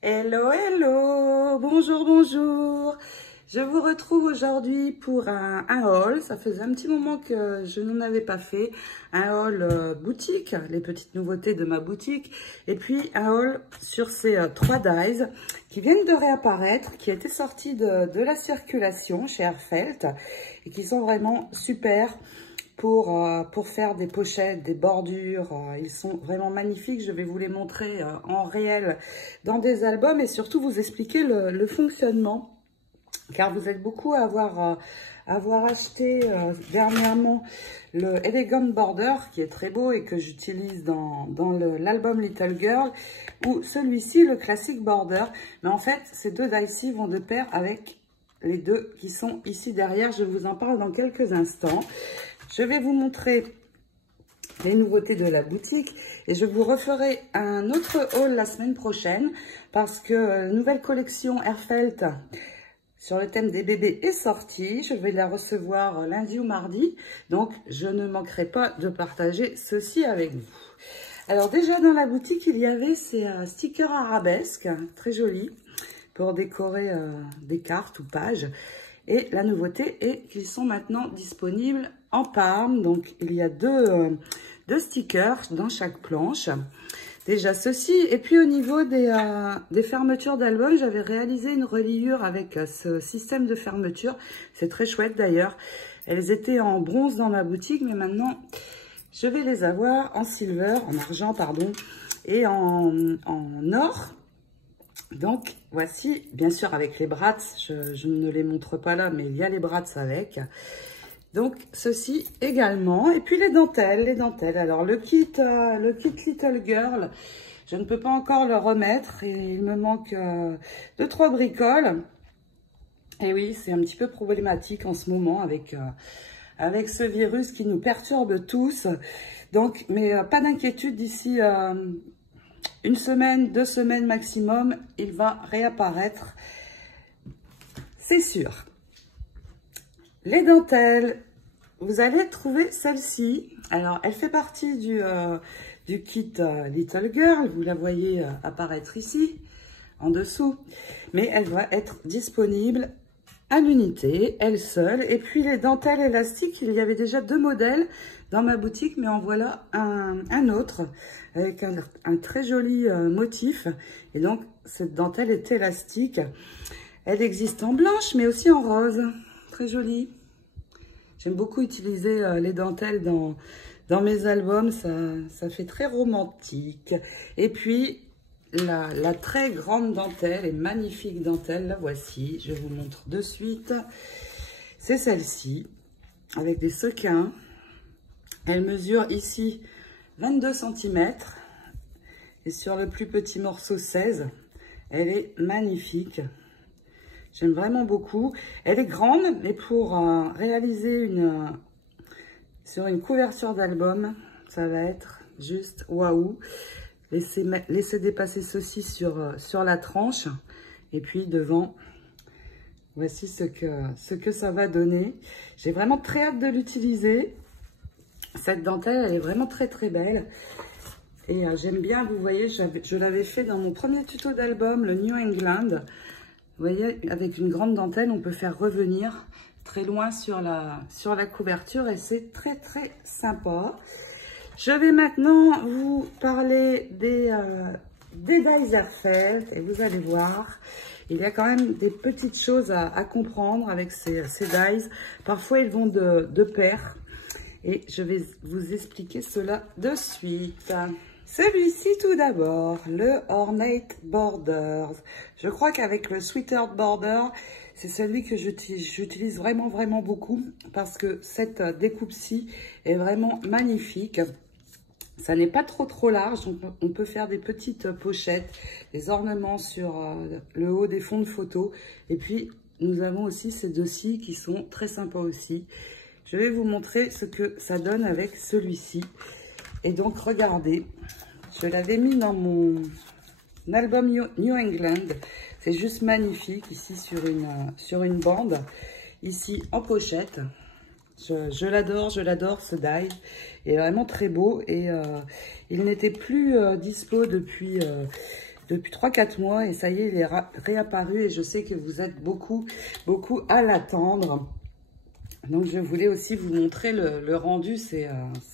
Hello, hello, bonjour, bonjour. Je vous retrouve aujourd'hui pour un haul. Ça faisait un petit moment que je n'en avais pas fait. Un haul boutique, les petites nouveautés de ma boutique. Et puis un haul sur ces 3 dies qui viennent de réapparaître, qui étaient sortis de la circulation chez Airfelt et qui sont vraiment super pour faire des pochettes, des bordures. Ils sont vraiment magnifiques. Je vais vous les montrer en réel dans des albums et surtout vous expliquer le fonctionnement. Car vous êtes beaucoup à avoir acheté dernièrement le Elegant Border qui est très beau et que j'utilise dans l'album Little Girl, ou celui-ci, le Classic Border. Mais en fait, ces deux dies-ci vont de pair avec les deux qui sont ici derrière. Je vous en parle dans quelques instants. Je vais vous montrer les nouveautés de la boutique et je vous referai un autre haul la semaine prochaine parce que nouvelle collection Airfelt sur le thème des bébés est sortie. Je vais la recevoir lundi ou mardi, donc je ne manquerai pas de partager ceci avec vous. Alors déjà dans la boutique, il y avait ces stickers arabesques, très jolis, pour décorer des cartes ou pages. Et la nouveauté est qu'ils sont maintenant disponibles en parme. Donc il y a deux stickers dans chaque planche. Déjà ceci, et puis au niveau des fermetures d'albums, j'avais réalisé une reliure avec ce système de fermeture. C'est très chouette d'ailleurs. Elles étaient en bronze dans ma boutique, mais maintenant je vais les avoir en silver, en argent pardon, et en or. Donc voici, bien sûr avec les brats, je ne les montre pas là, mais il y a les brats avec. Donc, ceci également. Et puis, les dentelles. Alors, le kit Little Girl, je ne peux pas encore le remettre. Et il me manque 2-3 bricoles. Et oui, c'est un petit peu problématique en ce moment avec ce virus qui nous perturbe tous. Donc, mais pas d'inquiétude, d'ici une semaine, 2 semaines maximum, il va réapparaître. C'est sûr. Les dentelles, vous allez trouver celle-ci. Alors, elle fait partie du kit Little Girl. Vous la voyez apparaître ici, en dessous. Mais elle va être disponible à l'unité, elle seule. Et puis, les dentelles élastiques, il y avait déjà 2 modèles dans ma boutique. Mais en voilà un autre, avec un très joli motif. Et donc, cette dentelle est élastique. Elle existe en blanche, mais aussi en rose. Très jolie. J'aime beaucoup utiliser les dentelles dans mes albums, ça fait très romantique. Et puis, la très grande dentelle et magnifique dentelle, la voici, je vous montre de suite. C'est celle-ci, avec des sequins. Elle mesure ici 22 cm et sur le plus petit morceau 16. Elle est magnifique. J'aime vraiment beaucoup. Elle est grande, mais pour réaliser sur une couverture d'album, ça va être juste waouh. Laissez dépasser ceci sur la tranche. Et puis devant, voici ce que ça va donner. J'ai vraiment très hâte de l'utiliser. Cette dentelle, elle est vraiment très très belle. Et j'aime bien, vous voyez, je l'avais fait dans mon premier tuto d'album, le New England. Vous voyez, avec une grande dentelle, on peut faire revenir très loin sur la couverture et c'est très très sympa. Je vais maintenant vous parler des dies Airfelt et vous allez voir, il y a quand même des petites choses à comprendre avec ces dies. Parfois, ils vont de pair et je vais vous expliquer cela de suite. Celui-ci tout d'abord, le Ornate Borders. Je crois qu'avec le Sweetheart Border, c'est celui que j'utilise vraiment beaucoup parce que cette découpe-ci est vraiment magnifique. Ça n'est pas trop large, donc on peut faire des petites pochettes, des ornements sur le haut des fonds de photos. Et puis, nous avons aussi ces deux-ci qui sont très sympas aussi. Je vais vous montrer ce que ça donne avec celui-ci. Et donc, regardez, je l'avais mis dans mon album New England. C'est juste magnifique, ici sur une bande. Ici, en pochette. Je l'adore ce die. Il est vraiment très beau. Et il n'était plus dispo depuis depuis 3-4 mois et ça y est, il est réapparu et je sais que vous êtes beaucoup à l'attendre. Donc, je voulais aussi vous montrer le rendu, c'est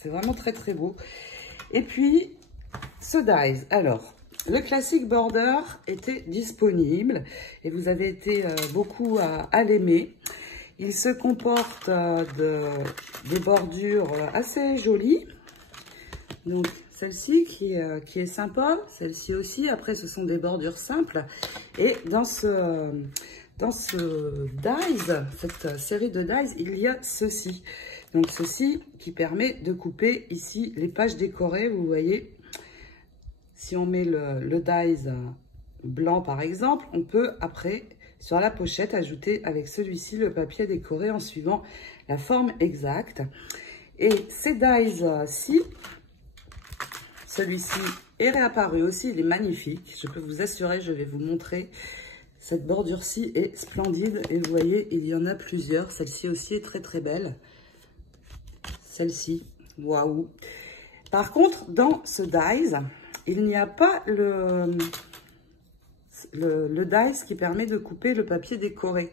vraiment très beau. Et puis, ce dies. Alors, le classique border était disponible et vous avez été beaucoup à l'aimer. Il se comporte des bordures assez jolies. Donc, celle-ci qui est sympa, celle-ci aussi. Après, ce sont des bordures simples. Et dans ce dies, cette série de dies, il y a ceci. Donc, ceci qui permet de couper ici les pages décorées. Vous voyez, si on met le dies blanc, par exemple, on peut après, sur la pochette, ajouter avec celui-ci le papier décoré en suivant la forme exacte. Et ces dies-ci, celui-ci est réapparu aussi, il est magnifique. Je peux vous assurer, je vais vous montrer. Cette bordure-ci est splendide et vous voyez, il y en a plusieurs. Celle-ci aussi est très belle. Celle-ci, waouh. Par contre, dans ce dies, il n'y a pas le dies qui permet de couper le papier décoré.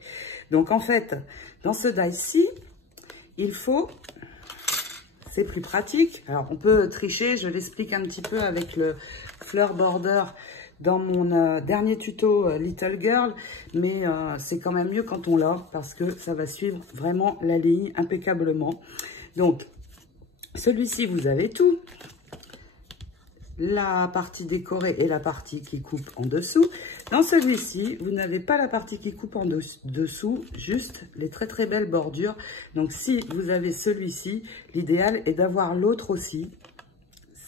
Donc en fait, dans ce dies-ci, il faut... C'est plus pratique. Alors, on peut tricher. Je l'explique un petit peu avec le fleur border dans mon dernier tuto Little Girl. Mais c'est quand même mieux quand on l'a parce que ça va suivre vraiment la ligne impeccablement. Donc, celui-ci, vous avez tout. La partie décorée et la partie qui coupe en dessous. Dans celui-ci, vous n'avez pas la partie qui coupe en dessous, juste les très belles bordures. Donc, si vous avez celui-ci, l'idéal est d'avoir l'autre aussi.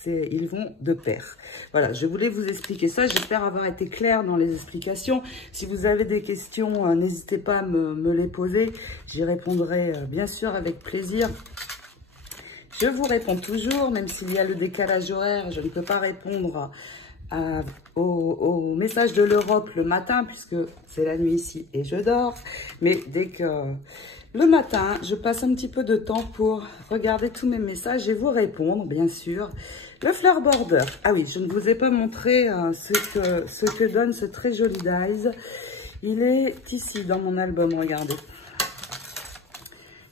Ils vont de pair. Voilà, je voulais vous expliquer ça. J'espère avoir été claire dans les explications. Si vous avez des questions, n'hésitez pas à me les poser. J'y répondrai bien sûr avec plaisir. Je vous réponds toujours, même s'il y a le décalage horaire, je ne peux pas répondre aux messages de l'Europe le matin, puisque c'est la nuit ici et je dors. Mais dès que le matin, je passe un petit peu de temps pour regarder tous mes messages et vous répondre, bien sûr. Le fleur border. Ah oui, je ne vous ai pas montré ce que donne ce très joli dies. Il est ici dans mon album, regardez.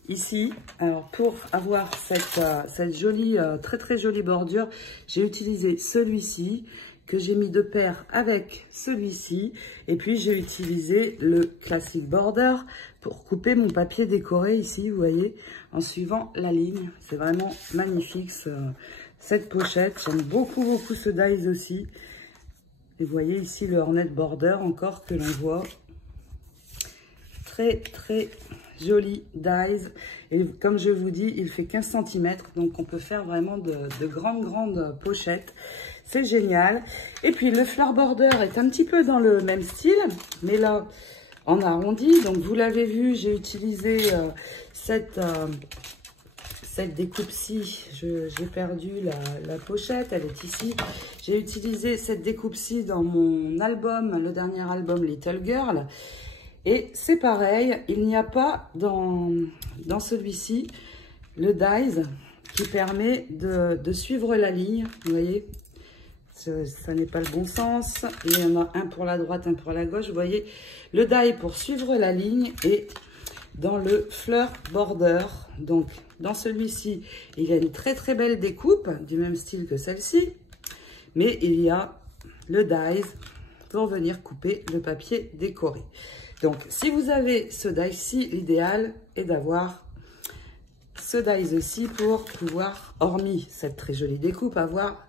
Ici, alors pour avoir cette jolie, très jolie bordure, j'ai utilisé celui-ci que j'ai mis de pair avec celui-ci. Et puis, j'ai utilisé le classique border pour couper mon papier décoré ici, vous voyez, en suivant la ligne. C'est vraiment magnifique cette pochette. J'aime beaucoup ce dies aussi. Et vous voyez ici le ornate border encore que l'on voit. Très joli dies. Et comme je vous dis, il fait 15 cm. Donc, on peut faire vraiment de grandes pochettes. C'est génial. Et puis, le fleur border est un petit peu dans le même style. Mais là, en arrondi. Donc, vous l'avez vu, j'ai utilisé cette découpe-ci. J'ai perdu la pochette. Elle est ici. J'ai utilisé cette découpe-ci dans mon album, le dernier album Little Girl. Et c'est pareil, il n'y a pas dans celui-ci le dies qui permet de suivre la ligne. Vous voyez, ça n'est pas le bon sens. Il y en a un pour la droite, un pour la gauche. Vous voyez, le die pour suivre la ligne et dans le fleur border. Donc, dans celui-ci, il y a une très belle découpe du même style que celle-ci. Mais il y a le dies pour venir couper le papier décoré. Donc, si vous avez ce dies-ci, l'idéal est d'avoir ce dies-ci pour pouvoir, hormis cette très jolie découpe, avoir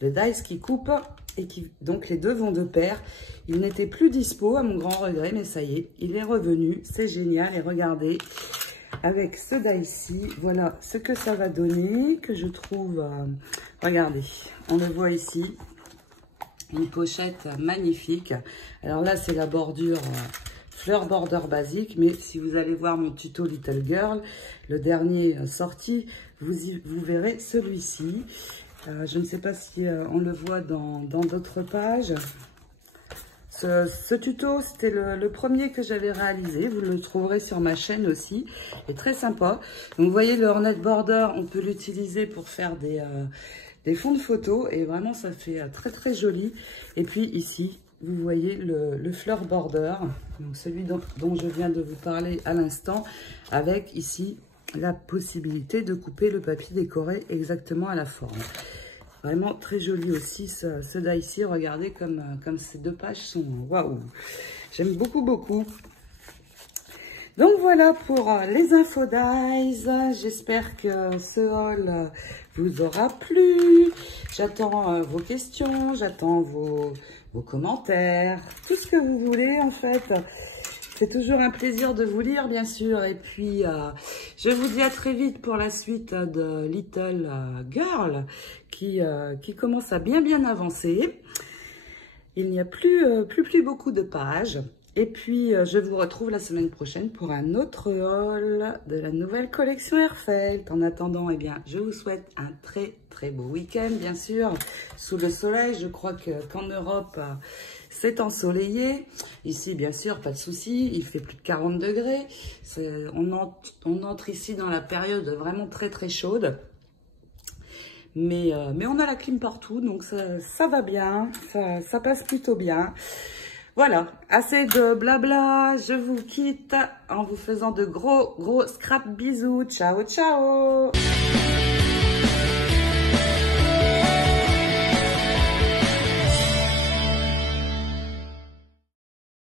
le dies qui coupe et qui, donc les deux vont de pair. Il n'était plus dispo à mon grand regret, mais ça y est, il est revenu. C'est génial et regardez, avec ce dies-ci, voilà ce que ça va donner, que je trouve, regardez, on le voit ici, une pochette magnifique. Alors là, c'est la bordure... fleur border basique, mais si vous allez voir mon tuto Little Girl, le dernier sorti, vous verrez celui-ci. Je ne sais pas si on le voit dans d'autres pages. Ce tuto, c'était le premier que j'avais réalisé. Vous le trouverez sur ma chaîne aussi. Il est très sympa. Donc, vous voyez, le ornate border, on peut l'utiliser pour faire des fonds de photos. Et vraiment, ça fait très très joli. Et puis ici, vous voyez le fleur border, donc celui dont je viens de vous parler à l'instant, avec ici la possibilité de couper le papier décoré exactement à la forme. Vraiment très joli aussi ce die-ci. Regardez comme ces deux pages sont. Waouh! J'aime beaucoup, beaucoup. Donc voilà pour les infos dies. J'espère que ce haul vous aura plu. J'attends vos questions, j'attends vos commentaires, tout ce que vous voulez en fait. C'est toujours un plaisir de vous lire, bien sûr. Et puis, je vous dis à très vite pour la suite de Little Girl qui commence à bien avancer. Il n'y a plus beaucoup de pages. Et puis, je vous retrouve la semaine prochaine pour un autre haul de la nouvelle collection Airfelt. En attendant, eh bien, je vous souhaite un très beau week-end, bien sûr, sous le soleil. Je crois qu'en Europe, c'est ensoleillé. Ici, bien sûr, pas de souci. Il fait plus de 40 degrés. On entre ici dans la période vraiment très chaude. Mais on a la clim partout, donc ça va bien. Ça passe plutôt bien. Voilà, assez de blabla, je vous quitte en vous faisant de gros scrap bisous. Ciao, ciao!